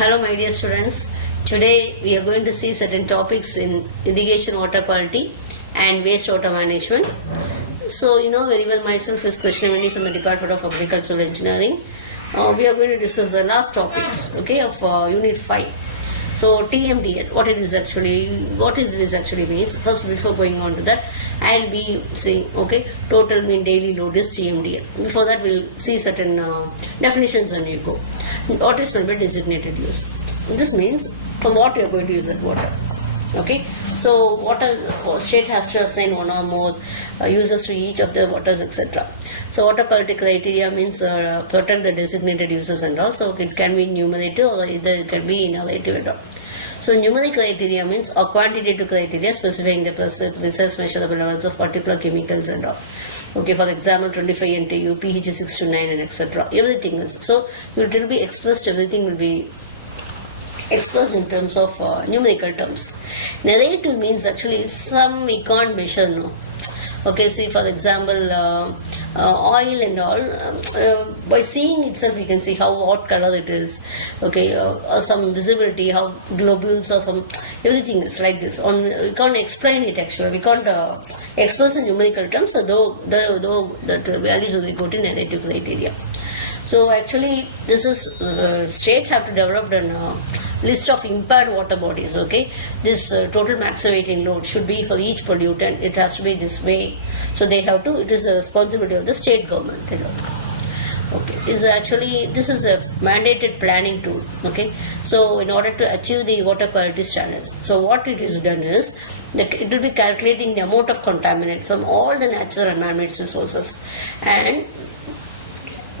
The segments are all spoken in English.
Hello my dear students. Today we are going to see certain topics in irrigation water quality and wastewater management. So you know very well myself is Krishnavani from the Department of Agricultural Engineering. We are going to discuss the last topics, okay, of Unit 5. So TMDL, what it is actually means. First, before going on to that, I'll be saying, okay, total mean daily load is TMDL. Before that, we'll see certain definitions when you go. What is meant by designated use? This means for what you are going to use that water. Okay, so water state has to assign one or more users to each of the waters, etc. So water quality criteria means protect the designated uses and all. So it can be numerative or either it can be innovative at all. So numeric criteria means or quantitative criteria specifying the precise measurable levels of particular chemicals and all. Okay, for example, 25 NTU, pH 6 to 9 and etc. Everything is. So it will be expressed, everything will be expressed in terms of numerical terms. Narrative means actually some we can't measure, no. Okay, see for example, oil and all, by seeing itself we can see what color it is, okay, or some visibility, how globules or some, everything is like this. We can't explain it actually, we can't express in numerical terms, so though that values will be put in narrative criteria. So actually this is state have to develop a list of impaired water bodies. Okay, this total maximum load should be for each pollutant. It has to be this way. So they have to. It is the responsibility of the state government. Okay, this is a mandated planning tool. Okay, so in order to achieve the water quality standards, so what it is done is it will be calculating the amount of contaminant from all the natural and man-made resources, and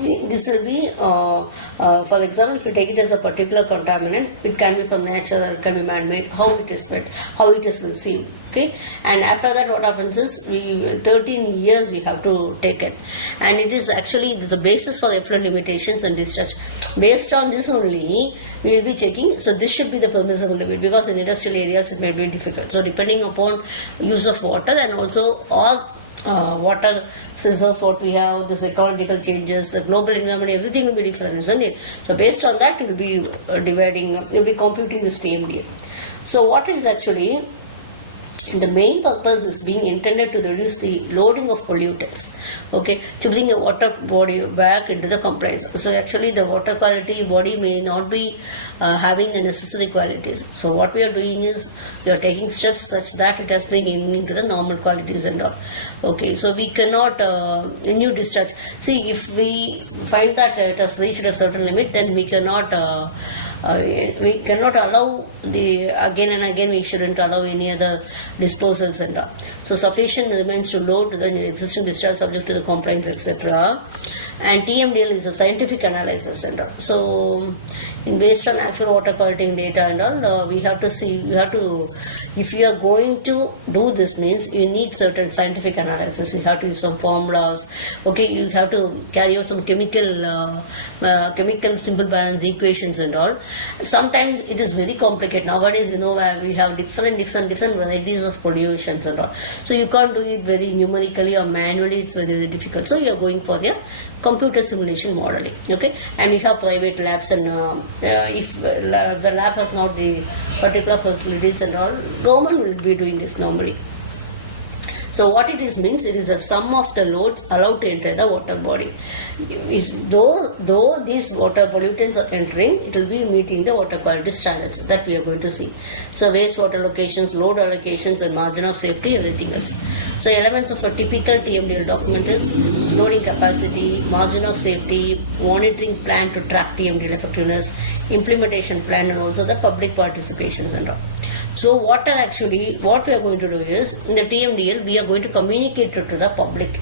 this will be, for example, if you take it as a particular contaminant, it can be from natural, it can be man-made, how it is spread, how it is received, okay? And after that, what happens is, 13 years we have to take it. And it is actually the basis for effluent limitations and discharge. Based on this only, we will be checking, so this should be the permissible limit, because in industrial areas it may be difficult. So depending upon use of water and also all water scissors, what we have, this ecological changes, the global environment, everything will be different, isn't it? So based on that, you will be you will be computing this TMDL. So what is actually the main purpose is being intended to reduce the loading of pollutants, okay, to bring the water body back into the compliance. So actually the water quality body may not be having the necessary qualities. So what we are doing is we are taking steps such that it has been into the normal qualities and all. Okay, so we cannot new discharge. See, if we find that it has reached a certain limit, then we cannot allow again and again we shouldn't allow any other disposals and all. So sufficient remains to load the existing discharge subject to the compliance, etc. And TMDL is a scientific analysis and all. So based on actual water quality data and all, we have to see, if you are going to do this means you need certain scientific analysis. You have to use some formulas, okay, you have to carry out some chemical simple balance equations and all. Sometimes it is very complicated. Nowadays, we have different varieties of pollutions and all. So you can't do it very numerically or manually, it's very, very difficult. So you are going for the computer simulation modeling, okay? And we have private labs, and if the lab has not the particular facilities and all, government will be doing this normally. So what it is means, it is a sum of the loads allowed to enter the water body. Though these water pollutants are entering, it will be meeting the water quality standards that we are going to see. So wastewater locations, load allocations, and margin of safety, everything else. So elements of a typical TMDL document is loading capacity, margin of safety, monitoring plan to track TMDL effectiveness, implementation plan, and also the public participations and all. So what we are going to do is, in the TMDL, we are going to communicate it to the public.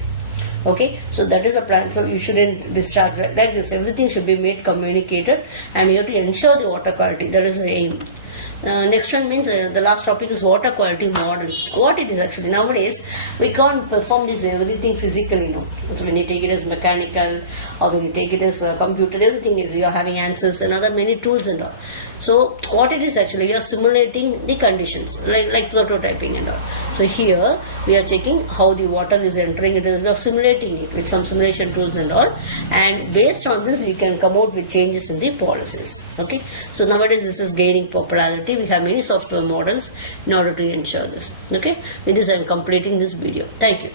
Okay, so that is the plan. So you shouldn't discharge like this. Everything should be made communicated, and you have to ensure the water quality. That is the aim. Next one means the last topic is water quality model. What it is actually, nowadays we can't perform this everything physically, So when you take it as mechanical or when you take it as a computer, everything is we are having answers and other many tools and all. So what it is actually, we are simulating the conditions like prototyping and all. So here we are checking how the water is entering it, we are simulating it with some simulation tools and all, and based on this we can come out with changes in the policies. Okay, so nowadays this is gaining popularity. We have many software models in order to ensure this. Okay, with this I am completing this video. Thank you.